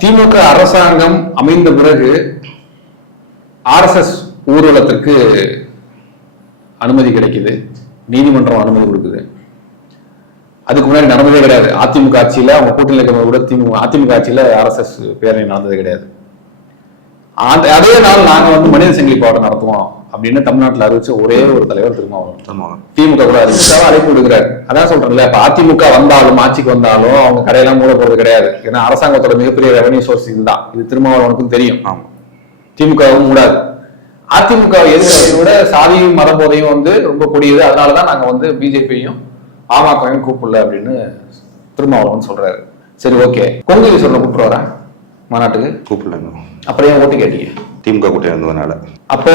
திமுக அரசாங்கம் அமைந்த பிறகு ஆர்எஸ்எஸ் ஊர்வலத்திற்கு அனுமதி கிடைக்குது, நீதிமன்றம் அனுமதி கொடுக்குது. அதுக்கு முன்னாடி நடந்ததே கிடையாது. அதிமுக ஆட்சியில அவங்க கூட்டணியில் இருக்க கூட அதிமுக ஆட்சியில ஆர்எஸ்எஸ் பேரணி நடந்ததே கிடையாது. அதே நாள் நாங்க மனித சங்கிலி போராட்டம் நடத்துவோம் அப்படின்னு தமிழ்நாட்டில் அறிவிச்ச ஒரே ஒரு தலைவர் திருமாவளவன். திமுக கூட அறிவிச்சாலும் அழைப்பு விடுக்கிறாரு. அதான் சொல்றேன்ல, இப்ப அதிமுக வந்தாலும் ஆட்சிக்கு வந்தாலும் அவங்க கடையெல்லாம் மூட போறது கிடையாது. ஏன்னா அரசாங்கத்தோட மிகப்பெரிய ரெவன்யூ சோர்ஸ் இதுதான். இது திருமாவளவனுக்கும் தெரியும். திமுகவும் மூடாது. அதிமுக எதிர்கட்சியோட சாதியும் மத போதையும் ரொம்ப கொடியது. அதனாலதான் நாங்க பிஜேபியையும் பாமகவையும் கூப்பிடல அப்படின்னு திருமாவளவன் சொல்றாரு. சரி, ஓகே, கொங்கு சொல்ல கூப்பிட்டு வரேன் மாநாட்டுக்கு கூப்பிடல. அப்புறம் ஏன் ஓட்டு கேட்டீங்க? திமுக கூட்டணி இருந்ததுனால. அப்ப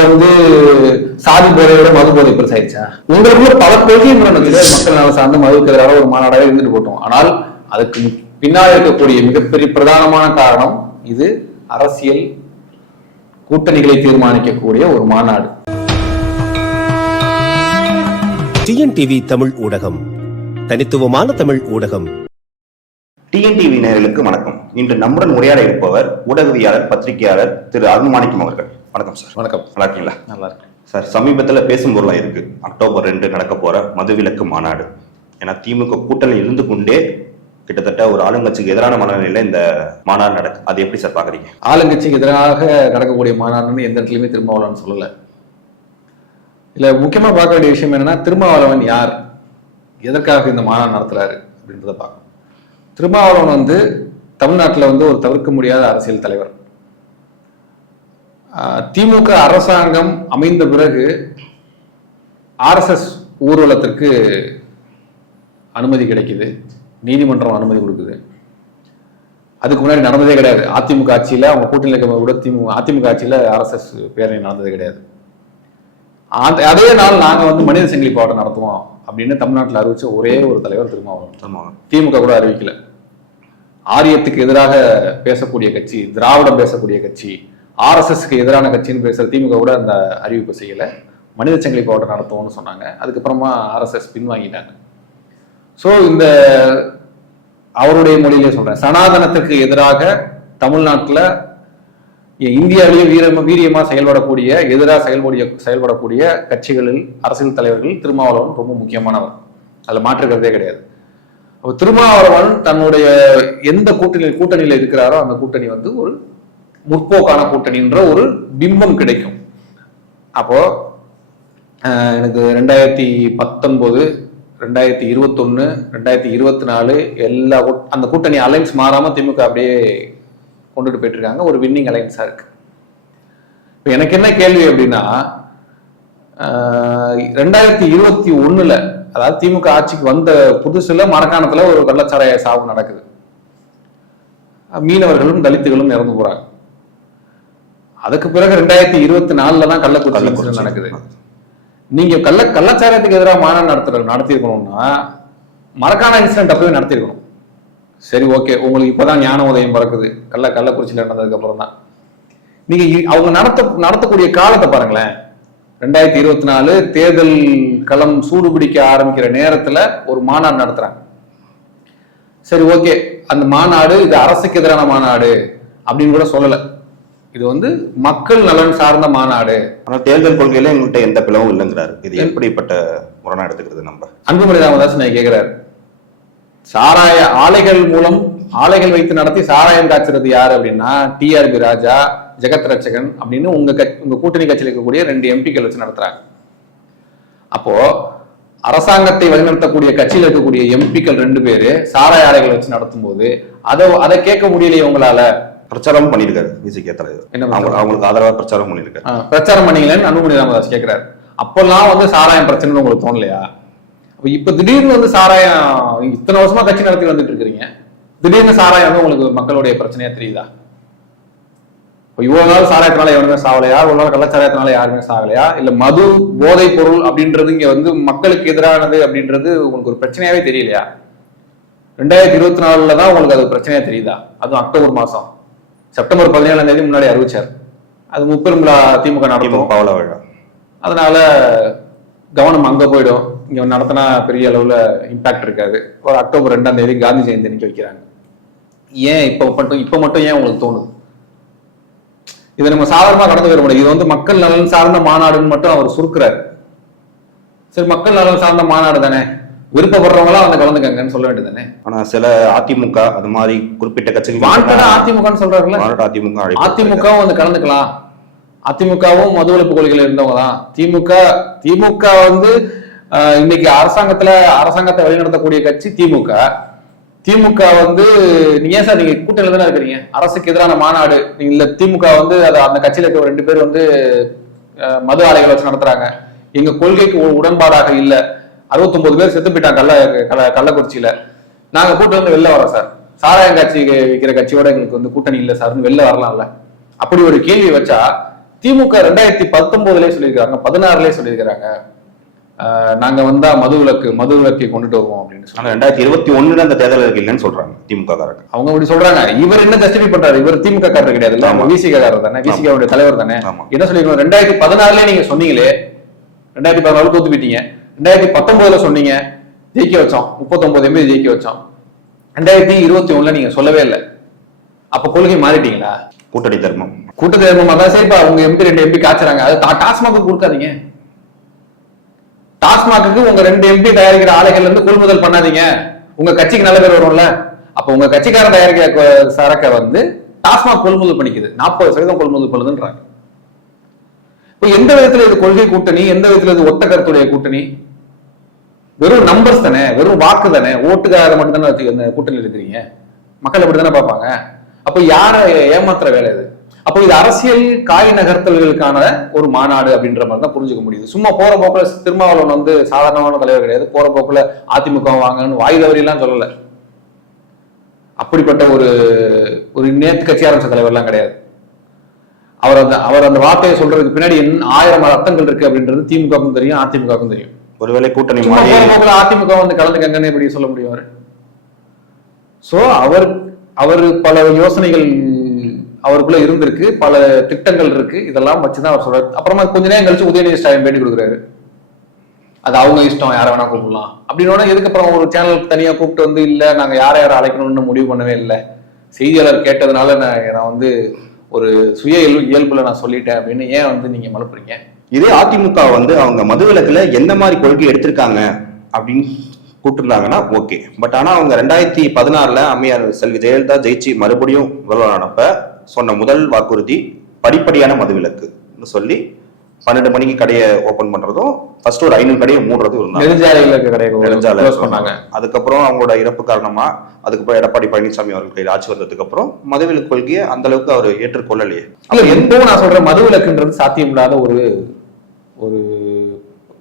சாதி போதையோட மது போதை பெருசாயிடுச்சா? உங்களுக்குள்ள பல கொள்கை மக்கள் நல சார்ந்த மதுவுக்கு எதிராக ஒரு மாநாடாக இருந்துட்டு போட்டோம். ஆனால் அதுக்கு பின்னால் இருக்கக்கூடிய மிகப்பெரிய பிரதானமான காரணம் இது அரசியல் கூட்டணிகளை தீர்மானிக்கக்கூடிய ஒரு மாநாடு. டிஎன்டிவி தமிழ் ஊடகம், தனித்துவமான தமிழ் ஊடகம். டிஎன்டிவி நேயர்களுக்கு வணக்கம். இன்று நம்முடன் உரையாட இருப்பவர் ஊடகவியாளர், பத்திரிகையாளர் திரு அருண்மாணிக்கம் அவர்கள். வணக்கம் சார். வணக்கம். நல்லா இருக்கீங்களா? நல்லா இருக்கு சார். சமீபத்தில் பேசும் பொருளா இருக்கு அக்டோபர் 2 நடக்க போற மதுவிலக்கு மாநாடு. ஏன்னா திமுக கூட்டணி இருந்து கொண்டே கிட்டத்தட்ட ஒரு ஆளுங்கட்சிக்கு எதிரான மனநிலையில இந்த மாநாடு நடக்குது. அது எப்படி சார் பாக்குறீங்க? ஆளுங்கட்சிக்கு எதிராக நடக்கக்கூடிய மாநாடுன்னு எந்த இடத்துலயுமே திருமாவளவன் சொல்லல. இல்ல, முக்கியமா பார்க்க வேண்டிய விஷயம் என்னன்னா, திருமாவளவன் யார், எதற்காக இந்த மாநாடு நடத்துறாரு அப்படின்றத பார்க்கணும். திருமாவளவன் தமிழ்நாட்டில் ஒரு தவிர்க்க முடியாத அரசியல் தலைவர். திமுக அரசாங்கம் அமைந்த பிறகு ஆர்எஸ்எஸ் ஊர்வலத்திற்கு அனுமதி கிடைக்குது, நீதிமன்றம் அனுமதி கொடுக்குது. அதுக்கு முன்னாடி நடந்ததே கிடையாது. அதிமுக ஆட்சியில அவங்க கூட்டணியில் இருக்க கூட அதிமுக ஆட்சியில ஆர்எஸ்எஸ் பேரணி நடந்ததே கிடையாது. அதே நாள் நாங்க மனித சங்கிலி போராட்டம் நடத்துவோம் அப்படின்னு தமிழ்நாட்டில் அறிவிச்ச ஒரே ஒரு தலைவர் திருமாவளவன். திமுக கூட அறிவிக்கல. ஆரியத்துக்கு எதிராக பேசக்கூடிய கட்சி, திராவிடம் பேசக்கூடிய கட்சி, ஆர்எஸ்எஸ்க்கு எதிரான கட்சின்னு பேசுற திமுக கூட அந்த அறிவிப்பு செய்யல. மனித சங்கிலி போராட்டம் நடத்துவோம்னு சொன்னாங்க. அதுக்கப்புறமா ஆர்எஸ்எஸ் பின்வாங்கிட்டாங்க. ஸோ இந்த அவருடைய மொழியிலே சொல்றேன், சனாதனத்துக்கு எதிராக தமிழ்நாட்டில் இந்தியாவிலேயே வீரியமா செயல்படக்கூடிய, எதிராக செயல்படக்கூடிய கட்சிகளில் அரசியல் தலைவர்கள் திருமாவளவன் ரொம்ப முக்கியமானவர். அதுல மாற்றுக்கிறதே கிடையாது. திருமாவளவன் தன்னுடைய எந்த கூட்டணியில இருக்கிறாரோ அந்த கூட்டணி ஒரு முற்போக்கான கூட்டணின்ற ஒரு பிம்பம் கிடைக்கும். அப்போ எனக்கு 2019, 2021, 2024 எல்லா அந்த கூட்டணி அலைன்ஸ் மாறாம திமுக அப்படியே கொண்டுட்டு போயிட்டு இருக்காங்க. ஒரு வின்னிங் அலைன்ஸா இருக்கு. இப்ப எனக்கு என்ன கேள்வி அப்படின்னா, 2021 அதாவது திமுக ஆட்சிக்கு வந்த புதுசுல மரக்காணத்துல ஒரு கள்ளச்சாராய சாவு நடக்குது. மீனவர்களும் தலித்துகளும் இறந்து போறாங்க. அதுக்கு பிறகு 2024 தான் கள்ளக்குறிச்சி நடக்குது. நீங்க கள்ளச்சாராயத்துக்கு எதிராக மாநாடு நடத்திருக்கணும்னா மரக்காண இன்சிடென்ட் அப்பவே நடத்திருக்கணும். சரி, ஓகே, உங்களுக்கு இப்பதான் ஞான உதயம் பிறக்குது கள்ளக்குறிச்சியில நடந்ததுக்கு அப்புறம் தான். நீங்க அவங்க நடத்தக்கூடிய காலத்தை பாருங்களேன். 2024 தேர்தல் களம் சூடு பிடிக்க ஆரம்பிக்கிற நேரத்துல ஒரு மாநாடு நடத்துறாங்க. சரி, ஓகே, அந்த மாநாடு இது அரசுக்கு எதிரான மாநாடு அப்படின்னு கூட சொல்லல. இது மக்கள் நலன் சார்ந்த மாநாடு. ஆனா தேர்தல் கொள்கையில எங்கள்கிட்ட எந்த பிளவும் இல்லைங்கிறாரு. இது எப்படிப்பட்ட முரணா எடுத்துக்கிறது? நம்ம அன்புமணி ராமதாஸ் நான் கேட்கிறாரு, சாராய ஆலைகள் மூலம் ஆலைகள் வைத்து நடத்தி சாராயம் காய்ச்சறது யாரு அப்படின்னா டிஆர்பி ராஜா, ஜெகத் ரட்சகன் அப்படின்னு உங்க கூட்டணி கட்சியில் இருக்கக்கூடிய 2 எம்பிக்கள் வச்சு நடத்துறாங்க. அப்போ அரசாங்கத்தை வழிநடத்தக்கூடிய கட்சியில் இருக்கக்கூடிய எம்பிக்கள் 2 பேரு சாராய ஆலைகள் வச்சு நடத்தும் போது அதை கேட்க முடியலையே உங்களால? பிரச்சாரம் பண்ணிருக்காரு விசிகே தலைவர். என்ன அவங்களுக்கு ஆதரவா பிரச்சாரம் பண்ணிருக்காரு. பிரச்சாரம் பண்ணீங்களேன்னு அன்புமணி ராமதாஸ் கேட்கிறாரு. அப்பெல்லாம் சாராயம் பிரச்சனை உங்களுக்கு தோணலையா? இப்ப திடீர்னு சாராயம் இத்தனை வருஷமா கட்சி நடத்தி வந்துட்டு இருக்கிறீங்க, திடீர்னு சாராயம் உங்களுக்கு மக்களுடைய பிரச்சனையா தெரியுதா? இவ்வளவு நாள் சாராயத்தினால எவனுமே சாவலையா? இவ்வளவு நாள் கள்ளச்சாராயத்தினால யாருமே சாகலையா? இல்ல மது போதை பொருள் அப்படின்றது இங்க மக்களுக்கு எதிரானது அப்படின்றது உங்களுக்கு ஒரு பிரச்சனையாவே தெரியலையா? 2024 தான் உங்களுக்கு அது பிரச்சனையா தெரியுதா? அதுவும் அக்டோபர் மாசம், செப்டம்பர் 17 முன்னாடி அறிவிச்சார். அது முப்பெரும்விழா திமுக நடக்கும் பவள விழா. அதனால கவனம் அங்க போயிடும். இங்க நடத்தினா பெரிய அளவுல இம்பாக்ட் இருக்காது. ஒரு அக்டோபர் 2 காந்தி ஜெயந்தி அன்னைக்கு வைக்கிறாங்க. ஏன் இப்ப மட்டும் ஏன் உங்களுக்கு தோணுது? இதை நம்ம சாதாரணமா கடந்து வர முடியாது. இது வந்து மக்கள் நலன் சார்ந்த மாநாடுன்னு மட்டும் அவர் சுருக்குறாரு. சரி, மக்கள் நலன் சார்ந்த மாநாடு தானே, விருப்பப்படுறவங்களா வந்து கலந்துக்கங்கன்னு சொல்ல வேண்டியது தானே. ஆனா சில அதிமுக அது மாதிரி குறிப்பிட்ட கட்சிகள் அதிமுகன்னு சொல்றாருல்ல, அதிமுகவும் வந்து கலந்துக்கலாம். அதிமுகவும் மது ஒழிப்பு கொள்கையில் இருந்தவங்க தான். திமுக வந்து இன்னைக்கு அரசாங்கத்தை வழிநடத்தக்கூடிய கட்சி திமுக வந்து நீங்க ஏன் சார் நீங்க கூட்டணியில தானே இருக்கிறீங்க? அரசுக்கு எதிரான மாநாடு இல்ல, திமுக வந்து அந்த கட்சியில இருக்க 2 பேர் வந்து மது ஆலைகளை வச்சு நடத்துறாங்க, எங்க கொள்கைக்கு உடன்பாடாக இல்ல, 69 பேர் செத்து போயிட்டாங்க கள்ளக்குறிச்சியில, நாங்க கூட்டம் வந்து வெளில வரோம் சார், சாராயம் காட்சி விற்கிற கட்சியோட எங்களுக்கு வந்து கூட்டணி இல்ல சார்னு வெளில வரலாம்ல. அப்படி ஒரு கேள்வி வச்சா திமுக 2019 சொல்லியிருக்காங்க, 16 சொல்லியிருக்கிறாங்க, நாங்க வந்தா மது விலக்கை கொண்டுட்டு வருவோம் அப்படின்னு சொன்னாங்க. 2021 அந்த தேர்தல் இல்லைன்னு சொல்றாங்க திமுக காரங்க. அவங்க அப்படி சொல்றாங்க. இவர் என்ன ஜஸ்டிஃபை பண்றாரு? இவர் திமுக காரர் கிடையாது, விசிக காரர் தானே, விசிக தலைவர் தானே. என்ன சொல்லிருக்கோம்? 2016 நீங்க சொன்னீங்களே, 2016 தோத்து போயிட்டீங்க, 2019 சொன்னீங்க ஜெயிக்க வச்சோம், 39 MB ஜெயிக்க வச்சோம், 2021 நீங்க சொல்லவே இல்லை. அப்ப கொள்கை மாறிட்டீங்களா? கூட்டணி தர்மம் அதான். சரிப்பா, உங்க MP 2 MP காய்ச்சறாங்க, அது டாஸ்மாக் கொடுக்காதீங்க. டாஸ்மாக்கு உங்க 2 MP தயாரிக்கிற ஆலைகள்ல இருந்து கொள்முதல் பண்ணாதீங்க, உங்க கட்சிக்கு நல்ல பேர் வரும்ல. அப்ப உங்க கட்சிக்காரன் தயாரிக்கிற சரக்கை வந்து டாஸ்மாக் கொள்முதல் பண்ணிக்குது, 40% கொள்முதல் பண்ணுதுன்றாங்க. இப்ப எந்த விதத்துல இது கொள்கை கூட்டணி, எந்த விதத்துல இது ஒத்த கருத்துடைய கூட்டணி? வெறும் நம்பர்ஸ் தானே, வெறும் வாக்கு தானே, ஓட்டுக்காக மட்டும் தானே கூட்டணி இருக்கிறீங்க. மக்கள் அப்படித்தானே பார்ப்பாங்க. அப்ப யாரை ஏமாத்துற வேலை இது? அப்போ இது அரசியல் காய் நகர்த்தல்களுக்கான ஒரு மாநாடு அப்படின்ற மாதிரி தான் புரிஞ்சுக்க முடியுது. சும்மா போற போக்குல திருமாவளவன் வந்து சாதாரணமான தலைவர் கிடையாது, போற போக்குல அதிமுக வாங்கன்னு வாய் தவறிலாம் சொல்லல. அப்படிப்பட்ட ஒரு நேத்து கட்சி ஆரம்பிச்ச தலைவர்லாம் கிடையாது. அவர் அந்த வார்த்தையை சொல்றதுக்கு பின்னாடி 1000 அர்த்தங்கள் இருக்கு அப்படின்றது திமுகவுக்கும் தெரியும், அதிமுகவுக்கும் தெரியும். ஒருவேளை கூட்டணி அதிமுக வந்து கலந்துக்கங்கன்னு எப்படி சொல்ல முடியும்? சோ அவர் பல யோசனைகள் அவருக்குள்ள இருந்திருக்கு, பல திட்டங்கள் இருக்கு, இதெல்லாம் வச்சுதான் அவர் சொல்றாரு. அப்புறமா கொஞ்ச நேரம் கழிச்சு உதயநிதி ஸ்டாலின் பேட்டி கொடுக்குறாரு, அது அவங்க இஷ்டம், யாரை வேணா கூப்பிடலாம் அப்படின்னு. எதுக்கு அப்புறம் ஒரு சேனல் தனியா கூப்பிட்டு வந்து இல்ல நாங்க யாரை அழைக்கணும்னு முடிவு பண்ணவே இல்லை, செய்தியாளர் கேட்டதுனால நான் வந்து ஒரு சுய இயல்புல நான் சொல்லிட்டேன் அப்படின்னு ஏன் வந்து நீங்க மலுப்புறீங்க? இதே அதிமுக வந்து அவங்க மதுவிலக்குல எந்த மாதிரி கொள்கை எடுத்திருக்காங்க அப்படின்னு கூப்பிட்டுருந்தாங்கன்னா ஓகே. பட் ஆனா அவங்க 2016 அம்மையார் செல்வி ஜெயலலிதா ஜெயிச்சு மறுபடியும் முதல்வரானப்ப சொன்ன முதல் வாக்குறுதி படிப்படியான மதுவிலக்கு சொல்லி 12 மணிக்கு கடையை ஓபன் பண்றதும், ஃபர்ஸ்ட் ஒரு 500 கடையை மூடுறதும் இருந்தாங்க. அதுக்கப்புறம் அவங்களோட இறப்பு காரணமா அதுக்கப்புறம் எடப்பாடி பழனிசாமி அவர்கள் கையில் ஆட்சி வந்ததுக்கு அப்புறம் மதுவிலக்கு கொள்கையை அந்த அளவுக்கு அவர் ஏற்றுக்கொள்ளலையே. எப்பவும் நான் சொல்றேன், மதுவிலக்குன்றது சாத்தியம் இல்லாத ஒரு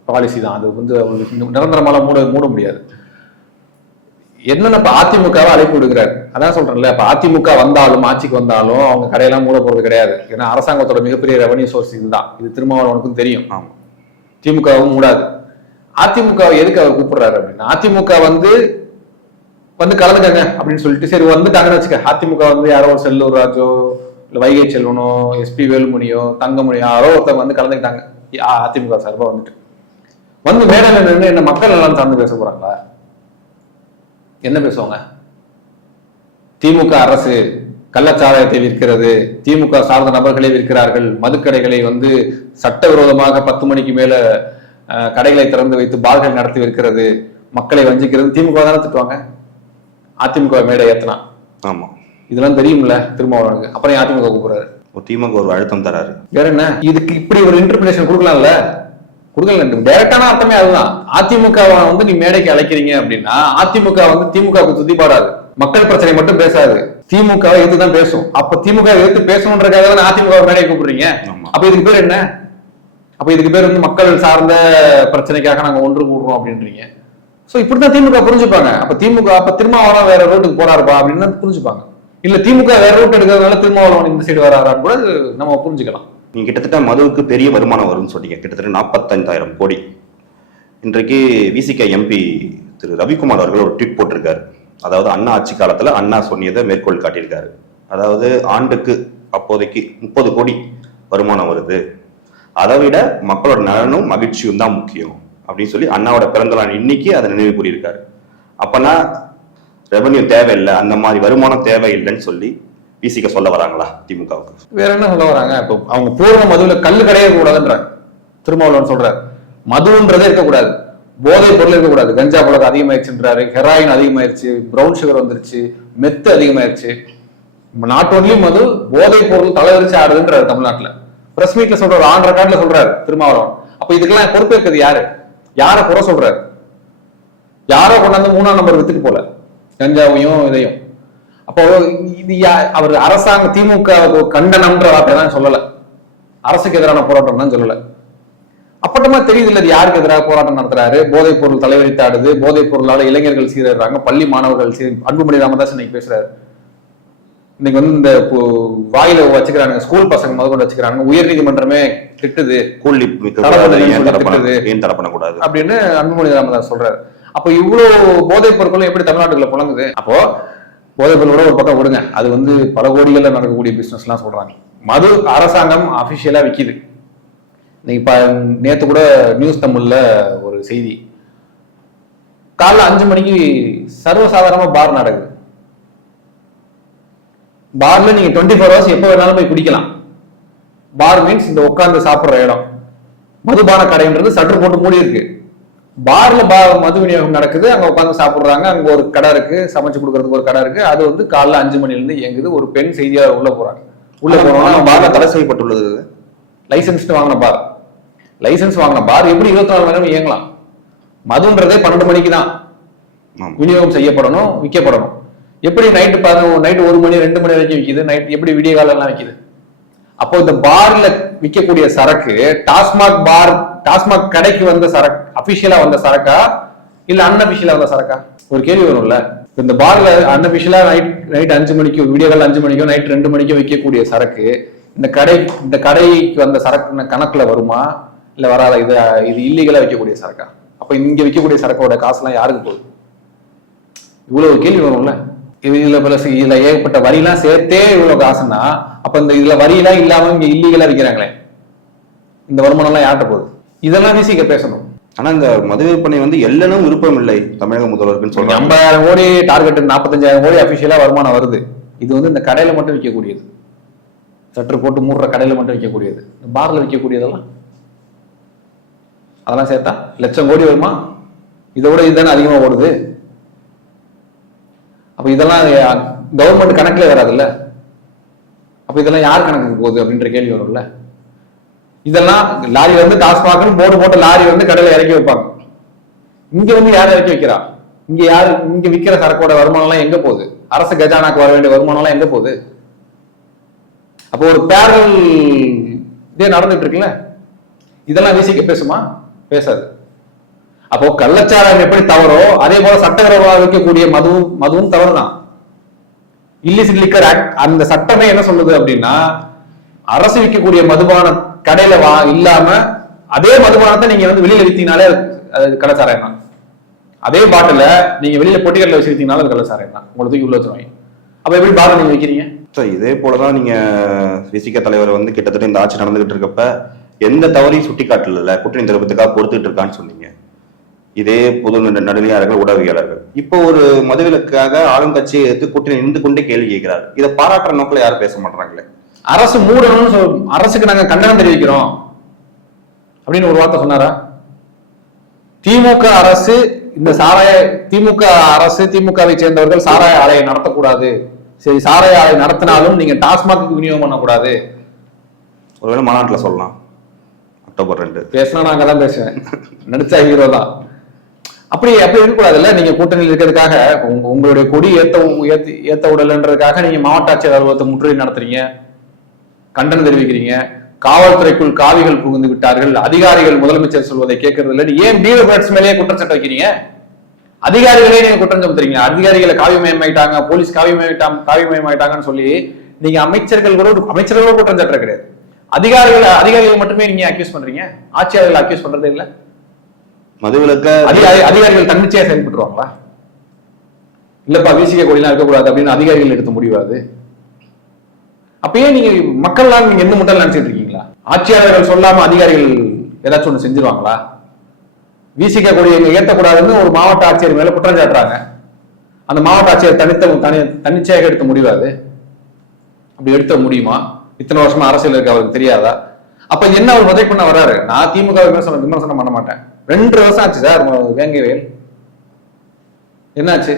பாலிசி தான். அது வந்து நிரந்தரமால மூட முடியாது. என்னன்னு இப்ப அதிமுகவை அழைப்பு விடுகிறார், அதான் சொல்றேன்ல. இப்ப அதிமுக வந்தாலும் ஆட்சிக்கு வந்தாலும் அவங்க கடையெல்லாம் மூட போறது கிடையாது. ஏன்னா அரசாங்கத்தோட மிகப்பெரிய ரெவன்யூ சோர்ஸ் இதுதான், இது திருமாவளவனுக்கும் தெரியும். திமுகவும் மூடாது. அதிமுக எதுக்கு அவர் கூப்பிடுறாரு அப்படின்னா, அதிமுக வந்து கலந்துக்காங்க அப்படின்னு சொல்லிட்டு, சரி வந்துட்டாங்கன்னு வச்சுக்க, அதிமுக வந்து யாரோ ஒரு செல்லூர் ராஜோ இல்ல வைகை செல்வனோ SP வேலுமணியோ தங்கமணியோ யாரோ ஒருத்தவங்க வந்து கலந்துக்கிட்டாங்க அதிமுக சார்பா வந்து மேடையில நின்று என்ன மக்கள் எல்லாம் சார்ந்து பேச போறாங்களா? என்ன பேசுவாங்க? திமுக அரசு கள்ளச்சாராயத்தை விற்கிறது, திமுக சார்ந்த நபர்களை விற்கிறார்கள், மதுக்கடைகளை வந்து சட்டவிரோதமாக 10 மணிக்கு மேல கடைகளை திறந்து வைத்து பார்கள் நடத்தி விற்கிறது, மக்களை வஞ்சிக்கிறது, திமுக தானே திட்டுவாங்க. அதிமுக மேடை ஏத்தனா. ஆமா, இதெல்லாம் தெரியும்ல திருமாவளவனுக்கு. அப்புறம் அதிமுக கூப்பிடுறாரு, திமுக ஒரு அழுத்தம் தராரு. வேற என்ன? இதுக்கு இப்படி ஒரு இன்டர்பிரேஷன் கொடுக்கலாம்ல? கொடுக்கல. டைரக்டான அர்த்தமே அதுதான். அதிமுக வந்து நீ மேடைக்கு அழைக்கிறீங்க அப்படின்னா அதிமுக வந்து திமுகவுக்கு துதிப்பாடாது, மக்கள் பிரச்சனை மட்டும் பேசாது, திமுக எதிர்த்து தான் பேசும். அப்ப திமுக எதிர்த்து பேசணுன்றதுக்காக தான் அதிமுக மேடையை கூப்பிடுறீங்க. அப்ப இதுக்கு பேர் என்ன? அப்ப இதுக்கு பேர் வந்து மக்கள் சார்ந்த பிரச்சனைக்காக நாங்க ஒன்று கூடுறோம் அப்படின்றீங்க. சோ இப்படிதான் திமுக புரிஞ்சுப்பாங்க. அப்ப திருமாவளவன் வேற ரோட்டுக்கு போறாருப்பா அப்படின்னு புரிஞ்சுப்பாங்க. இல்ல திமுக வேற ரூட் எடுக்கிறதுனால திருமாவளவன் இந்த சைடு வராரான்னு கூட நம்ம புரிஞ்சுக்கலாம். நீங்க கிட்டத்தட்ட மதுவுக்கு பெரிய வருமானம் வரும்னு சொன்னீங்க, கிட்டத்தட்ட 45,000 கோடி. இன்றைக்கு விசிக MP திரு ரவிக்குமார் அவர்கள் ஒரு ட்வீட் போட்டிருக்காரு. அதாவது அண்ணா ஆட்சி காலத்துல அண்ணா சொன்னதை மேற்கோள் காட்டியிருக்காரு. அதாவது ஆண்டுக்கு அப்போதைக்கு 30 கோடி வருமானம் வருது, அதை விட மக்களோட நலனும் மகிழ்ச்சியும் தான் முக்கியம் அப்படின்னு சொல்லி அண்ணாவோட பிறந்த நாள் இன்னைக்கு அதை நினைவு கூறியிருக்காரு. அப்பனா ரெவன்யூ தேவையில்லை, அந்த மாதிரி வருமானம் தேவையில்லைன்னு சொல்லி விசிக சொல்ல வராங்களா திமுகவுக்கு? வேற என்ன சொல்ல வராங்க? இப்போ அவங்க பூர்ண மதுவில் கல்லு கிடையாது கூடாதுன்றாங்க. திருமாவளவன் சொல்றாரு மதுன்றதே இருக்கக்கூடாது, போதை பொருள் இருக்கக்கூடாது, கஞ்சா பழக்கம் அதிகமாயிருச்சுன்றாரு, ஹெராயின் அதிகமாயிருச்சு, பிரவுன் சுகர் வந்துருச்சு, மெத்து அதிகமாயிருச்சு. நாட் ஒன்லி மது, போதை பொருள் தலைவரிச்சு ஆடுதுன்றாரு தமிழ்நாட்டுல. பிரஸ் மீட்ல சொல்றாரு, ஆன் ரெக்கார்ட்ல சொல்றாரு திருமாவளவன். அப்ப இதுக்கெல்லாம் பொறுப்பேற்கிறது யாரு? யார குறை சொல்றாரு? யாரோ கொண்டாந்து 3ஆம் நம்பர் வித்துட்டு போல கஞ்சாவையும் இதையும். அப்போ இது அவர் அரசாங்க திமுக கண்டனம்ன்ற வார்த்தை தான் சொல்லல, அரசுக்கு எதிரான போராட்டம் தான் சொல்லல. அப்பட்டமா தெரியுது இல்ல யாருக்கு எதிராக போராட்டம் நடத்துறாரு. போதைப் பொருள் தலைவரித்தாடுது, போதைப் பொருளால இளைஞர்கள் சீரறாங்க, பள்ளி மாணவர்கள் அன்புமணி ராமதாஸ் இன்னைக்கு பேசுறாரு. இன்னைக்கு இந்த வாயில வச்சுக்கிறாங்க, ஸ்கூல் பசங்க முதற்கொண்டு வச்சுக்கிறாங்க, உயர் நீதிமன்றமே திட்டுது அப்படின்னு அன்புமணி ராமதாஸ் சொல்றாரு. அப்ப இவ்வளவு போதைப் பொருட்களும் எப்படி தமிழ்நாட்டுக்குள்ள புழங்குது? அப்போ போதைப் பொருளோட ஒரு பக்கம் விடுங்க, அது பல கோடிகள்ல நடக்கக்கூடிய பிசினஸ் எல்லாம் சொல்றாங்க. மது அரசாங்கம் அபிஷியலா விக்குது. இப்ப நேத்து கூட நியூஸ் தமிழ்ல ஒரு செய்தி, காலைல 5 மணிக்கு சர்வசாதாரணமா பார் நடக்குது. பார்ல நீங்க 24 hours எப்ப வேணாலும் போய் குடிக்கலாம். பார் மீன்ஸ் இந்த உட்கார்ந்து சாப்பிடுற இடம். மதுபான கடைன்றது சற்று போட்டு மூடி இருக்கு. பார்ல மது விநியோகம் நடக்குது, அங்க உட்காந்து சாப்பிடுறாங்க. அங்க ஒரு கடை இருக்கு, சமைச்சு கொடுக்கறதுக்கு ஒரு கடை இருக்கு. அது காலைல 5 மணில இருந்து இயங்குது. ஒரு பெண் செய்தியாளர் உள்ள போறாங்க. உள்ள போனோம்னா பார்ல தடை செய்யப்பட்டுள்ளது. லைசன்ஸ் வாங்கின பார், லைசன்ஸ் வாங்கின பார் எப்படி 24 மணி நேரம் இயங்கலாம்? மதுன்றதே 12 மணிக்கு தான் விநியோகம் செய்யப்படணும், விற்கப்படணும். எப்படி நைட்டு 1 மணி 2 மணி வரைக்கும் விற்கிது? நைட் எப்படி விடிய காலம் எல்லாம் விற்கிது? அப்போ இந்த பார்ல விற்கக்கூடிய சரக்கு டாஸ்மாக் கடைக்கு வந்த சரக்கு, அபிஷியலா வந்த சரக்கா இல்ல அன்அபிஷியலா வந்த சரக்கா? ஒரு கேள்வி வரும்ல. இந்த பார்ல அன்அபிஷியலா நைட் 5 மணிக்கு, விடிய காலம் 5 மணிக்கோ நைட் 2 மணிக்கோ விற்கக்கூடிய சரக்கு இந்த கடைக்கு வந்த சரக்கு கணக்குல வருமா இல்ல வராத? இது இல்லீகலா விற்கக்கூடிய சரக்கா? அப்ப இங்க விற்கக்கூடிய சரக்கோட காசு எல்லாம் யாருக்கு போகுது? இவ்வளவு கேள்வி வரும்ல. இதுல ஏகப்பட்ட வரியெல்லாம் சேர்த்தே இவ்வளவு காசுன்னா, அப்ப இதுல வரியெல்லாம் இல்லாம இங்க இல்லீகலா விற்கிறாங்களே, இந்த வருமானம் எல்லாம் யார்கிட்ட போகுது? இதெல்லாம் விசிக பேசணும். ஆனா இந்த மது விற்பனை எல்லனும் விருப்பம் இல்லை தமிழக முதல்வருக்கு சொல்றாங்க. 50,000 கோடி டார்கெட், 45,000 கோடி அபிஷியலா வருமானம் வருது. இது இந்த கடையில மட்டும் விற்கக்கூடியது, சற்று போட்டு மூடுற கடையில மட்டும் விற்கக்கூடியது. பார்ல விற்கக்கூடியதெல்லாம் அதெல்லாம் சேர்த்தா 1,00,000 கோடி வருமா? இதை விட இதுதானே அதிகமா ஓடுது. அப்ப இதெல்லாம் கவர்மெண்ட் கணக்குல வராதுல்ல. அப்ப இதெல்லாம் யார் கணக்குக்கு போகுது அப்படின்ற கேள்வி வரும்ல. இதெல்லாம் லாரி டாஸ்மாக் போட்டு போட்டு லாரி கடையில இறக்கி வைப்பாங்க. இங்க யார் இறக்கி வைக்கிறா? இங்க விற்கிற சரக்கோட வருமானம் எல்லாம் எங்க போகுது? அரசு கஜானாக்கு வர வேண்டிய வருமானம் எல்லாம் எங்க போகுது? அப்போ ஒரு பேரல் இதே நடந்துட்டு இருக்குல்ல. இதெல்லாம் விசிக்க பேசுமா? பேசாது. அப்போ கள்ளச்சாராயம் எப்படி தவறோ அதே போல சட்டவிரோதமாக விற்கக்கூடிய மதுவும் தவறுதான். இல்லிசிட் லிக்கர் ஆக்ட் அந்த சட்டமே என்ன சொல்லுது அப்படின்னா, அரசு விற்கக்கூடிய மதுபான கடையில இல்லாம அதே மதுபானத்தை நீங்க வெளியில வித்தீங்கனாலே அது கள்ளச்சாராயம் தான். அதே பாட்டில நீங்க வெளியில பொட்டிக்கல்ல வச்சு வித்தீங்கனாலும் அது கள்ளச்சாராயம் தான். உங்களுக்கு உள்ள வச்சுருவாங்க. அப்ப எப்படி பாட்டில் நீங்க வைக்கிறீங்க? இதே போலதான் நீங்க விசிக தலைவர் கிட்டத்தட்ட இந்த ஆட்சி நடந்துகிட்டு இருக்கப்ப எந்த தவறையும் சுட்டி காட்டல, குற்றம் திருப்பத்துக்காக பொறுத்துட்டு இருக்கான்னு சொன்னீங்க. இதே பொது நடுநிலையாளர்கள், ஊடகவியலாளர்கள் இப்போ ஒரு மதுவிலக்காக ஆளுங்கட்சியை எடுத்து கூட்டணி நின்று கொண்டே கேள்வி கேட்கிறார். இதை பாராட்டுற நோக்கில் யாரும் பேச மாட்டாங்களே. அரசு மூடணும்னு அரசுக்கு நாங்க கண்டனம் தெரிவிக்கிறோம் அப்படின்னு ஒரு வார்த்தை சொன்னாரா? திமுக அரசு திமுகவை சேர்ந்தவர்கள் சாராய ஆலையை நடத்தக்கூடாது. சரி, சாராய ஆலை நடத்தினாலும் நீங்க டாஸ்மாக்கு விநியோகம் பண்ணக்கூடாது. ஒருவேளை மாநாட்டில் சொல்லலாம். அக்டோபர் 2 பேசினா நான் அங்கதான் பேசுவேன், நடிச்சா ஹீரோ தான். அப்படி இருக்கக்கூடாதுல்ல. நீங்க கூட்டணியில் இருக்கிறதுக்காக உங்களுடைய கொடி ஏத்த உடல்ன்றதுக்காக நீங்க மாவட்ட ஆட்சியர் அலுவலகத்தை முற்றுகை நடத்துறீங்க, கண்டனம் தெரிவிக்கிறீங்க. காவல்துறைக்குள் காவிகள் புகுந்து விட்டார்கள், அதிகாரிகள் முதலமைச்சர் சொல்வதை கேட்கறது இல்லை. ஏன் பியூரோக்ராட்ஸ் மேலேயே குற்றச்சாட்டு வைக்கிறீங்க? அதிகாரிகளே நீங்க குற்றம் சுமத்துறீங்க. அதிகாரிகளை காவிமயமாயிட்டாங்க, போலீஸ் காவிமயமாயிட்டாங்கன்னு சொல்லி நீங்க அமைச்சர்கள் குற்றம் சாட்டுற கிடையாது. அதிகாரிகள் மட்டுமே நீங்க அக்யூஸ் பண்றீங்க, ஆட்சியாளர்கள் அக்யூஸ் பண்றதே இல்ல. மதுவிலக்க அதிகாரிகள் தன்னிச்சையா செயல்பட்டுருவாங்களா? இல்லப்பா விசிக கொடிலாம் இருக்கக்கூடாது அப்படின்னு அதிகாரிகள் எடுத்த முடியாது. அப்பயே நீங்க மக்கள்லாம் நீங்க எந்த முட்டாள் நினைச்சிட்டு இருக்கீங்களா? ஆட்சியாளர்கள் சொல்லாம அதிகாரிகள் ஏதாச்சும் ஒண்ணு செஞ்சிருவாங்களா? விசிக கொடி எங்க ஏற்றக்கூடாதுன்னு ஒரு மாவட்ட ஆட்சியர் மேல குற்றம் சாட்டுறாங்க. அந்த மாவட்ட ஆட்சியர் தன்னிச்சையாக எடுத்த முடிவு அது? அப்படி எடுத்த முடியுமா? இத்தனை வருஷமா அரசியல் இருக்கு, அவருக்கு தெரியாதா? அப்ப என்ன அவர் உதவி பண்ண வர்றாரு? நான் திமுக விமர்சனம் பண்ண மாட்டேன். 2 வருஷம் ஆச்சு சார் வேங்கைவேல். என்னாச்சு?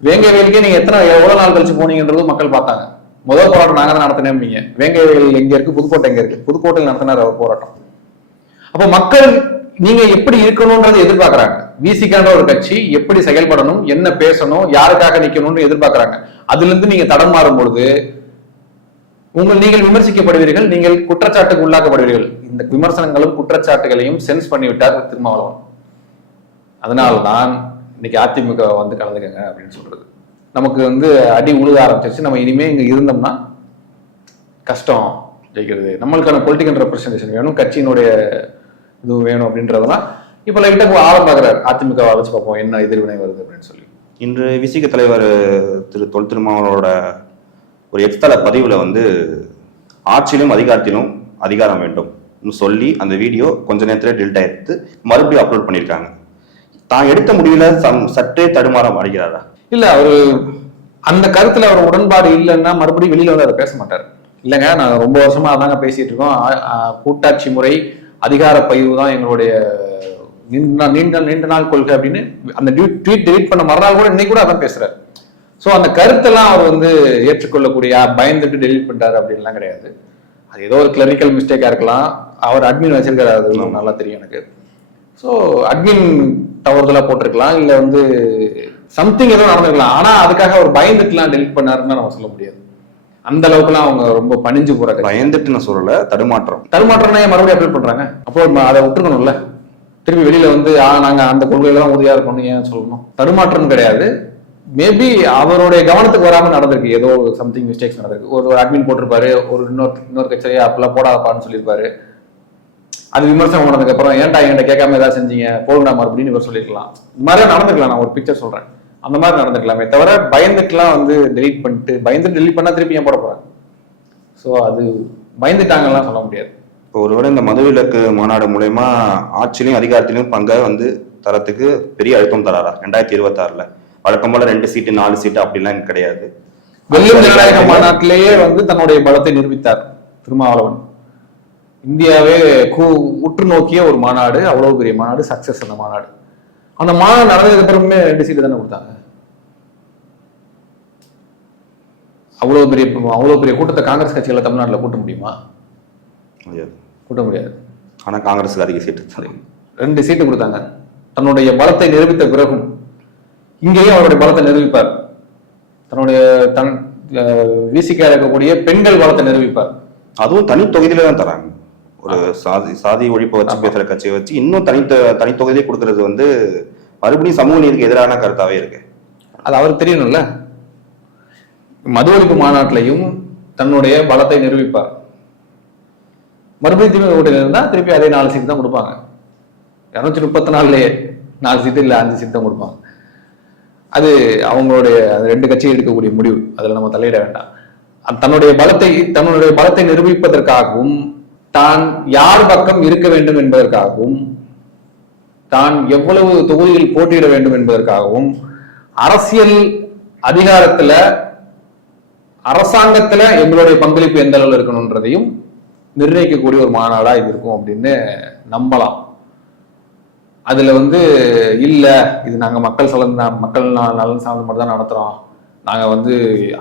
வேங்கைவேலுக்கே நீங்க எவ்வளவு நாள் கழிச்சு போனீங்கன்றது மக்கள் பார்த்தாங்க. முதல் போராட்டம் நாங்க தான் நடத்தினேன். வேங்கைவேல் எங்க இருக்கு, புதுக்கோட்டை எங்க இருக்கு? புதுக்கோட்டையில் நடத்தினார் அவர் போராட்டம். அப்ப மக்கள் நீங்க எப்படி இருக்கணும்ன்றது எதிர்பார்க்கறாங்க. விசிகான்ற ஒரு கட்சி எப்படி செயல்படணும், என்ன பேசணும், யாருக்காக நிக்கணும்னு எதிர்பார்க்கறாங்க. அதுல இருந்து நீங்க தடம் மாறும் பொழுது நீங்கள் விமர்சிக்கப்படுவீர்கள், நீங்கள் குற்றச்சாட்டுக்கு உள்ளாக்கப்படுவீர்கள். இந்த விமர்சனங்களும் குற்றச்சாட்டுகளையும் சென்ஸ் பண்ணிவிட்டார் திருமாவளவன். அதனால்தான் இன்னைக்கு அதிமுக வந்து கலந்துக்கங்க அப்படின்னு சொல்றது. நமக்கு வந்து அடி உழுக ஆரம்பிச்சிருச்சு. நம்ம இனிமே இங்க இருந்தோம்னா கஷ்டம் ஜெயிக்கிறது. நம்மளுக்கான பொலிட்டிக்கல் ரெப்ரஸன்டேஷன் வேணும், கட்சியினுடைய இது வேணும் அப்படின்றதெல்லாம் இப்ப லைட்டா ஆழம் பார்க்கிறார். அதிமுக வச்சு பார்ப்போம் என்ன எதிர்வினை வருது அப்படின்னு சொல்லி. இன்று விசிக தலைவர் திரு தொல் திருமாவளவோட ஒரு எக்ஸ்தல பதிவுல வந்து ஆட்சியிலும் அதிகாரத்திலும் அதிகாரம் வேண்டும் சொல்லி அந்த வீடியோ கொஞ்ச நேரத்துல டெல்ட் ஆயிடுத்து மறுபடியும் அப்லோட் பண்ணியிருக்காங்க. தான் எடுத்த முடிவுல சற்றே தடுமாறம் அடைகிறாரா? இல்ல, அவரு அந்த கருத்துல அவர் உடன்பாடு இல்லைன்னா மறுபடியும் வெளியில வந்து அதை பேச மாட்டார். இல்லைங்க, நாங்க ரொம்ப வருஷமா அதாங்க பேசிட்டு இருக்கோம். கூட்டாட்சி முறை அதிகார பகிர்வு தான் எங்களுடைய நீண்ட நாள் கொள்கை அப்படின்னு அந்த ட்வீட் டெலீட் பண்ண மறுநாள் கூட இன்னைக்கு கூட அதான் பேசுறாரு. ஸோ அந்த கருத்தெல்லாம் அவர் வந்து ஏற்றுக்கொள்ளக்கூடிய பயந்துட்டு டெலீட் பண்ணிட்டாரு அப்படின்லாம் கிடையாது. அது ஏதோ ஒரு கிளரிக்கல் மிஸ்டேக்கா இருக்கலாம். அவர் அட்மின் வச்சிருக்காரு, அது நல்லா தெரியும் எனக்கு. ஸோ அட்மின் தவறுதலா போட்டிருக்கலாம், இல்ல வந்து சம்திங் ஏதோ நடந்திருக்கலாம். ஆனா அதுக்காக அவர் பயந்துட்டுலாம் டெலிட் பண்ணாருன்னு நம்ம சொல்ல முடியாது. அந்த அளவுக்குலாம் அவங்க ரொம்ப பணிஞ்சு போறாங்க. பயந்துட்டு நான் சொல்லல, தடுமாற்றம் மறுபடியும் அப்டேட் பண்றாங்க. அப்போ அதை விட்டுருக்கணும்ல. திருப்பி வெளியில வந்து நாங்க அந்த கொள்கையெல்லாம் உறுதியா இருக்கணும் ஏன் சொல்லணும்? தடுமாற்றம் கிடையாது. மேபி அவருடைய கவனத்துக்கு வராம நடந்திருக்கு, ஏதோ சம்திங் மிஸ்டேக்ஸ் நடந்திருக்கு. ஒரு அட்மின் போட்டிருப்பாரு, இன்னொரு கட்சியை அப்பெல்லாம் போடாதப்பான்னு சொல்லியிருப்பாரு. அது விமர்சனம் பண்ணதுக்கு அப்புறம் ஏன்டா என்கிட்ட கேட்காம ஏதாவது செஞ்சீங்க போகண்டா மறுபடியும் இவர் சொல்லிருக்கலாம். இந்த மாதிரி நடந்துக்கலாம். நான் ஒரு பிக்சர் சொல்றேன், அந்த மாதிரி நடந்துக்கலாமே தவிர பயந்துட்டுலாம் வந்து டெலீட் பண்ணிட்டு பயந்துட்டு டெலீட் பண்ணா திருப்பி ஏன் போட போறாங்க? ஸோ அது பயந்துட்டாங்கலாம் சொல்ல முடியாது. இப்போ ஒருவேளை இந்த மதுவிலக்கு மாநாடு மூலயமா ஆட்சியிலையும் அதிகாரத்திலையும் பங்கை வந்து தரத்துக்கு பெரிய அழுத்தம் தராரா? 2026 வழக்கம் போல 2 சீட்டு 4 சீட்டு அப்படிலாம் கிடையாது. வெள்ளும் ஜனநாயக மாநாட்டிலேயே வந்து தன்னுடைய பலத்தை நிரூபித்தார் திருமாவளவன். இந்தியாவே உற்று நோக்கிய ஒரு மாநாடு, அவ்வளவு பெரிய மாநாடு, சக்சஸ். அந்த மாநாடு நடந்ததுக்கு அப்புறமே 2 சீட்டு தானே கொடுத்தாங்க. அவ்வளவு பெரிய கூட்டத்தை காங்கிரஸ் கட்சிகளை தமிழ்நாட்டில் கூட்ட முடியுமா? கூட்ட முடியாது. ஆனா காங்கிரஸுக்கு அதிக சீட்டு 2 சீட்டு கொடுத்தாங்க. தன்னுடைய பலத்தை நிரூபித்த பிறகும் இங்கேயும் அவருடைய பலத்தை நிரூபிப்பார். தன்னுடைய விசிகா இருக்கக்கூடிய பெண்கள் பலத்தை நிரூபிப்பார். அதுவும் தனி தொகுதியில தான் தராங்க. ஒரு சாதி ஒழிப்பை வச்சு பேசுற கட்சியை வச்சு இன்னும் தனி தொகுதியை கொடுக்கறது வந்து மறுபடியும் சமூக நீதிக்கு எதிரான கருத்தாவே இருக்கு. அது அவருக்கு தெரியணும்ல. மது ஒழிப்பு மாநாட்டிலையும் தன்னுடைய பலத்தை நிரூபிப்பார். மறுபடியும் திமுக கூட்டணியில் இருந்தா திருப்பி அதே 4 சீட்டு தான் கொடுப்பாங்க. 234லயே 4 சீட்டு இல்ல 5 சீட்டு தான் கொடுப்பாங்க. அது அவங்களுடைய 2 கட்சி எடுக்கக்கூடிய முடிவு, அதுல நம்ம தலையிட வேண்டாம். தன்னுடைய பலத்தை நிரூபிப்பதற்காகவும் தான் யார் பக்கம் இருக்க வேண்டும் என்பதற்காகவும் தான் எவ்வளவு தொகுதிகள் போட்டியிட வேண்டும் என்பதற்காகவும் அரசியல் அதிகாரத்துல அரசாங்கத்துல எங்களுடைய பங்களிப்பு எந்த அளவில் இருக்கணும்ன்றதையும் நிர்ணயிக்கக்கூடிய ஒரு மாநாடா இது இருக்கும் அப்படின்னு நம்பலாம். அதுல வந்து இல்ல இது நாங்க மக்கள் நலன் சார்ந்த மட்டும் தான் நடத்துறோம், நாங்க வந்து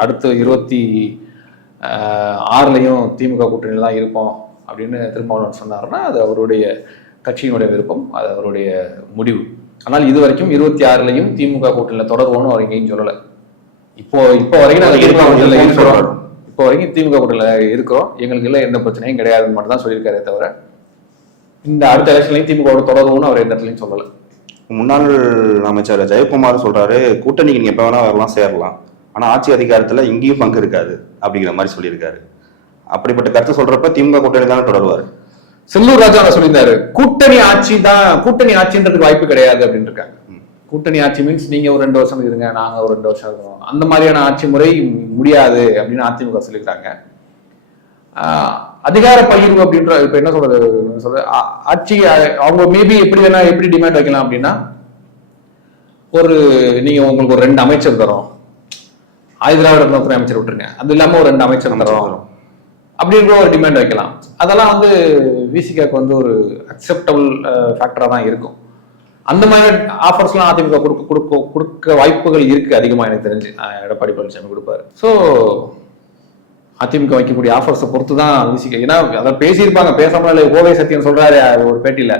அடுத்த 26லயும் திமுக கூட்டணியில தான் இருப்போம் அப்படின்னு திருமாவளவன் சொன்னாருன்னா அது அவருடைய கட்சியினுடைய விருப்பம், அது அவருடைய முடிவு. ஆனால் இது வரைக்கும் 26லயும் திமுக கூட்டணியில தொடர்வோன்னு அவர் எங்கேயும் சொல்லலை. இப்போ வரைக்கும் நாங்கள் திமுக கூட்டணியில இருக்கிறோம், திமுக கூட்டணியில இருக்கிறோம், எங்களுக்கு எல்லாம் எந்த பிரச்சனையும் கிடையாதுன்னு மட்டும் தான் சொல்லியிருக்காரே தவிர இந்த அடுத்த எலெக்ஷன்லையும் திமுக தொடர்வோன்னு அவர் எந்த இடத்துலையும் சொல்லலை. முன்னாள் அமைச்சர் ஜெயக்குமார் சொல்றாரு கூட்டணிக்கு நீங்க எப்ப வேணா வரலாம் சேரலாம், ஆனா ஆட்சி அதிகாரத்துல இங்கேயும் பங்கு இருக்காது அப்படிங்கிற மாதிரி சொல்லியிருக்காரு. அப்படிப்பட்ட கருத்து சொல்றப்ப திமுக கூட்டணி தானே தொடருவாரு. செல்லூர் ராஜா சொல்லியிருந்தாரு கூட்டணி ஆட்சின்றதுக்கு வாய்ப்பு கிடையாது அப்படின்னு இருக்காங்க. கூட்டணி ஆட்சி மீன்ஸ் நீங்க ஒரு 2 வருஷம் இருங்க, நாங்க ஒரு 2 வருஷம் இருக்கோம், அந்த மாதிரியான ஆட்சி முறை முடியாது அப்படின்னு அதிமுக சொல்லியிருக்காங்க. அதிகார பகிர்வு அப்படின்ற இப்ப என்ன சொல்றது ஆட்சி அவங்க மேபி எப்படி டிமாண்ட் வைக்கலாம் அப்படின்னா நீங்க உங்களுக்கு ஒரு 2 அமைச்சர் தரோம், ஆயுதிராவிட நலத்துறை அமைச்சர் விட்டுருங்க, அது இல்லாம ஒரு 2 அமைச்சர் தரோம் அப்படின்ற ஒரு டிமாண்ட் வைக்கலாம். அதெல்லாம் வந்து விசிகாக்கு வந்து ஒரு அக்செப்டபிள் ஃபேக்டரா தான் இருக்கும். அந்த மாதிரி ஆஃபர்ஸ்லாம் அதிமுக கொடுக்க வாய்ப்புகள் இருக்கு அதிகமா, எனக்கு தெரிஞ்சு எடப்பாடி பழனிசாமி கொடுப்பாரு. ஸோ அதிமுக வைக்கக்கூடிய ஆஃபர்ஸை பொறுத்து தான் விசிகா, ஏன்னா அதை பேசியிருப்பாங்க, பேசாமல இல்லை. கோவை சத்தியம் சொல்றாரு ஒரு பேட்டியில,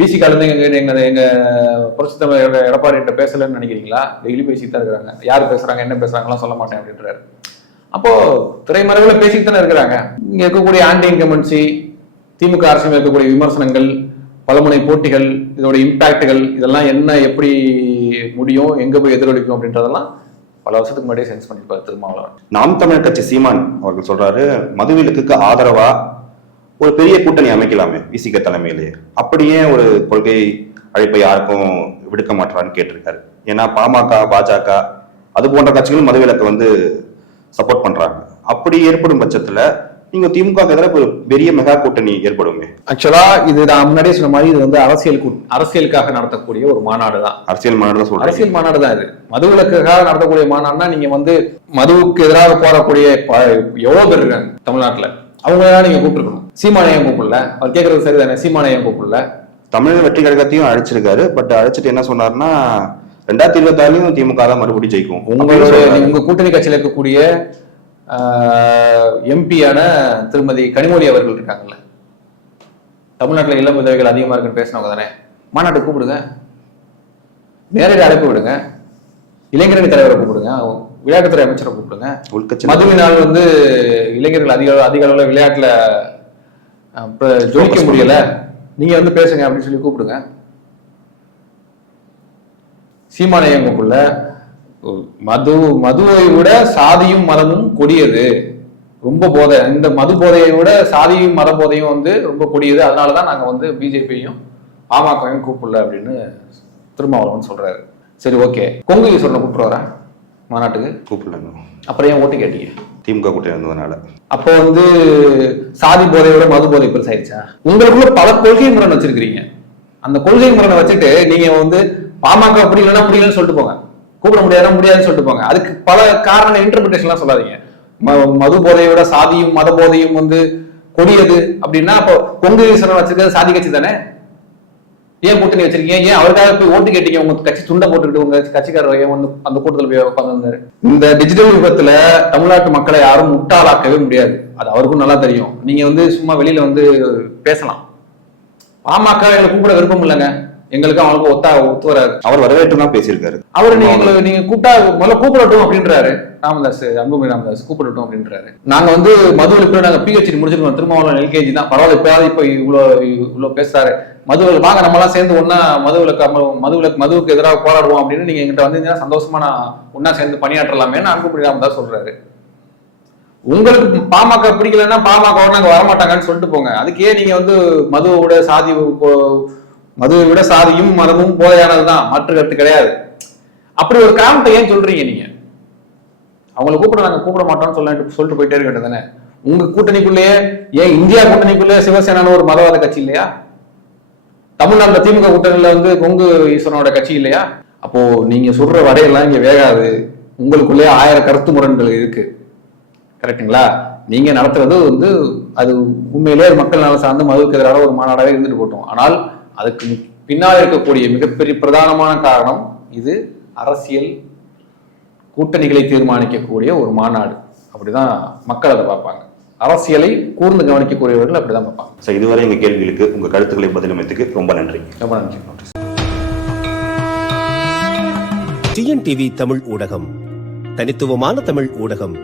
விசிகால இருந்து எங்க புரட்சி தலைவர் எடப்பாடி கிட்ட பேசலன்னு நினைக்கிறீங்களா? டெய்லி பேசிட்டு தான் இருக்கிறாங்க. யார் பேசுறாங்க என்ன பேசுறாங்கலாம் சொல்ல மாட்டேன் அப்படின்றாரு. அப்போ திரைமறைவில் பேசிட்டு தானே இருக்கிறாங்க. இங்க இருக்கக்கூடிய ஆன்டி இன்கம்பன்சி, திமுக அரசியல் இருக்கக்கூடிய விமர்சனங்கள், பலமுனை போட்டிகள், இதோட இம்பாக்டுகள், இதெல்லாம் என்ன எப்படி முடியும், எங்க போய் எதிரொலிக்கும் அப்படின்றதெல்லாம் பல வருஷத்துக்கு முன்னாடியே சென்ஸ் பண்ணிருப்பாரு திருமாவளவன். நாம் தமிழர் கட்சி சீமான் அவர்கள் சொல்றாரு, மதுவிலக்குக்கு ஆதரவா ஒரு பெரிய கூட்டணி அமைக்கலாமே விசிக தலைமையிலேயே, அப்படியே ஒரு கொள்கை அழைப்பை யாருக்கும் விடுக்க மாட்டான்னு கேட்டிருக்காரு. ஏன்னா பாமக, பாஜக அது போன்ற கட்சிகளும் மதுவிலக்கை வந்து சப்போர்ட் பண்றாங்க. அப்படி ஏற்படும் பட்சத்துல நீங்க திமுக எதிராக ஒரு பெரிய மெகா கூட்டணி ஏற்படுமே. ஆக்சுவலா இது நான் முன்னாடியே சொன்ன மாதிரி, இது வந்து அரசியலுக்காக நடத்தக்கூடிய ஒரு மாநாடு தான். அரசியல் மாநாடு தான் சொல்றேன். அரசியல் மாநாடு தான் இது. மதுவிலக்குக்காக நடத்தக்கூடிய மாநாடுனா, நீங்க வந்து மதுவுக்கு எதிராக போராடக்கூடிய எவ்வளவு பேர் இருக்காங்க தமிழ்நாட்டுல, அவங்களெல்லாம் நீங்க கூப்பிட்டுருக்கணும். சீமானையம் கூப்பிடல, அவர் கேட்கறது சரிதானே, சீமானையம் கூப்பிடல. தமிழக வெற்றி கழகத்தையும் அழைச்சிருக்காரு. பட் அழைச்சிட்டு என்ன சொன்னாருன்னா, 2024 திமுக தான் மறுபடியும் ஜெயிக்கும். உங்க கூட்டணி கட்சியில இருக்கக்கூடிய எம்பியான திருமதி கனிமொழி அவர்கள் இருக்காங்கல்ல, தமிழ்நாட்டில் இளம் விதவைகள் அதிகமா இருக்குன்னு பேசினவங்க தானே, மாநாட்டுக்கு கூப்பிடுங்க, நேரடி அழைப்பு விடுங்க, இளைஞரணி தலைவரை கூப்பிடுங்க, விளையாட்டுத்துறை அமைச்சரை கூப்பிடுங்க. மதுவினால் வந்து இளைஞர்கள் அதிக அளவில் விளையாட்டுல ஜொலிக்க முடியல, நீங்க வந்து பேசுங்க அப்படின்னு சொல்லி கூப்பிடுங்க. சீமானையங்குள்ள மதுவை விட சாதியும் மதமும் கொடியது, ரொம்ப போதை. இந்த மது போதையை விட சாதியும் மத போதையும் வந்து ரொம்ப கொடியது, அதனாலதான் நாங்க வந்து பிஜேபியையும் பாமகவையும் கூப்பிடல அப்படின்னு திருமாவளவன் சொல்றாரு. சரி, ஓகே, கொங்கு ஈஸ்வரனை கூப்பிட்டு வரேன் மாநாட்டுக்கு, கூப்பிடலங்க. அப்புறம் ஏன் ஓட்டு கேட்டீங்க? திமுக கூட்டணி இருந்ததுனால. அப்போ வந்து சாதி போதையோட மது போதை பெருசாயிடுச்சா? உங்களுக்குள்ள பல கொள்கை முரண் வச்சிருக்கிறீங்க. அந்த கொள்கை முரணை வச்சுட்டு நீங்க வந்து பாமக அப்படி இல்லைன்னா முடியலன்னு சொல்லிட்டு போங்க, கூப்பிட முடியாதுன்னு சொல்லிட்டு போங்க. அதுக்கு பல காரண இன்டர்பிரேஷன்லாம் சொல்லாதீங்க. மது போதையோட சாதியும் மத போதையும் வந்து கொடியது அப்படின்னா, அப்போ கொங்கு ஈஸ்வரன் வச்சிருக்கிறது சாதி கட்சி தானே? ஏன் கூட்டணி வச்சிருக்கீங்க? ஏன் அவருக்காக போய் ஓட்டு கேட்டீங்க? உங்க கட்சி துண்டை போட்டுக்கிட்டு உங்க கட்சிக்காரர் ஏன் வந்து அந்த கூட்டத்தில் போய் உட்கார்ந்து? இந்த டிஜிட்டல் யுகத்துல தமிழ்நாட்டு மக்களை யாரும் முட்டாளாக்கவே முடியாது, அது அவருக்கும் நல்லா தெரியும். நீங்க வந்து சும்மா வெளியில வந்து பேசலாம், பாமக எங்களை கூப்பிட விருப்பம் இல்லைங்க, எங்களுக்கு அவங்களுக்கு ஒத்து வராது. அவர் வரவேற்று தான் பேசியிருக்காரு. அவரு நீங்க கூப்பிட்டா முதல்ல கூப்பிடட்டும் அப்படின்றாரு ராமதாஸ், அன்புமணி ராமதாஸ் கூப்பிடட்டும் அப்படின்றாரு. நாங்க வந்து மதுவிலக்கு நாங்க PhD முடிச்சிருக்கோம், திருமாவளவன் LKG தான், பரவாயில்ல, இப்ப இவ்வளவு பேசுறாரு. மதுவிலக்கு வாங்க நம்ம எல்லாம் சேர்ந்து ஒன்னா மதுவுக்கு எதிராக போராடுவோம் அப்படின்னு நீங்க எங்கிட்ட வந்தீங்கன்னா சந்தோஷமா நான் ஒன்னா சேர்ந்து பணியாற்றலாமேன்னு அன்புமணி ராமதாஸ் சொல்றாரு. உங்களுக்கு பாமக பிடிக்கலன்னா பாமக நாங்க வரமாட்டாங்கன்னு சொல்லிட்டு போங்க. அதுக்கே நீங்க வந்து மதுவை விட சாதியும் மதமும் போதையானதுதான், மாற்று கருத்து கிடையாது. அப்படி ஒரு காரணத்தை ஏன் சொல்றீங்க? நீங்க அவங்களை கூப்பிட மாட்டோம்னு சொல்லிட்டு போயிட்டே இருக்க வேண்டியதானே? உங்க கூட்டணிக்குள்ளேயே, ஏன் இந்தியா கூட்டணிக்குள்ளேயே சிவசேனான்னு ஒரு மதவாத கட்சி இல்லையா? தமிழ்நாட்டுல திமுக கூட்டணியில வந்து கொங்கு ஈஸ்வரனோட கட்சி இல்லையா? அப்போ நீங்க சொல்ற வரையெல்லாம் இங்க வேகாது. உங்களுக்குள்ளேயே 1000 கருத்து முரண்கள் இருக்கு, கரெக்டுங்களா? நீங்க நடத்துறது வந்து அது உண்மையிலேயே மக்கள் நல சார்ந்து மதுவுக்கு எதிரான ஒரு மாநாடாவே இருந்துட்டு போட்டோம். ஆனால் அதுக்கு பின்னால் இருக்கக்கூடிய மிகப்பெரிய பிரதானமான காரணம் இது அரசியல் கூட்டணிகளை தீர்மானிக்கக்கூடிய ஒரு மாநாடு. அப்படிதான் மக்கள் அதை பார்ப்பாங்க. அரசியலை கூர்ந்து கவனிக்கக்கூடியவர்கள் அப்படிதான் பார்ப்பாங்க. இதுவரை எங்க கேள்விகளுக்கு உங்க கருத்துக்களை பதிலமைத்துக்கு ரொம்ப நன்றி. ரொம்ப நன்றி. TNTV தமிழ் ஊடகம், தனித்துவமான தமிழ் ஊடகம்.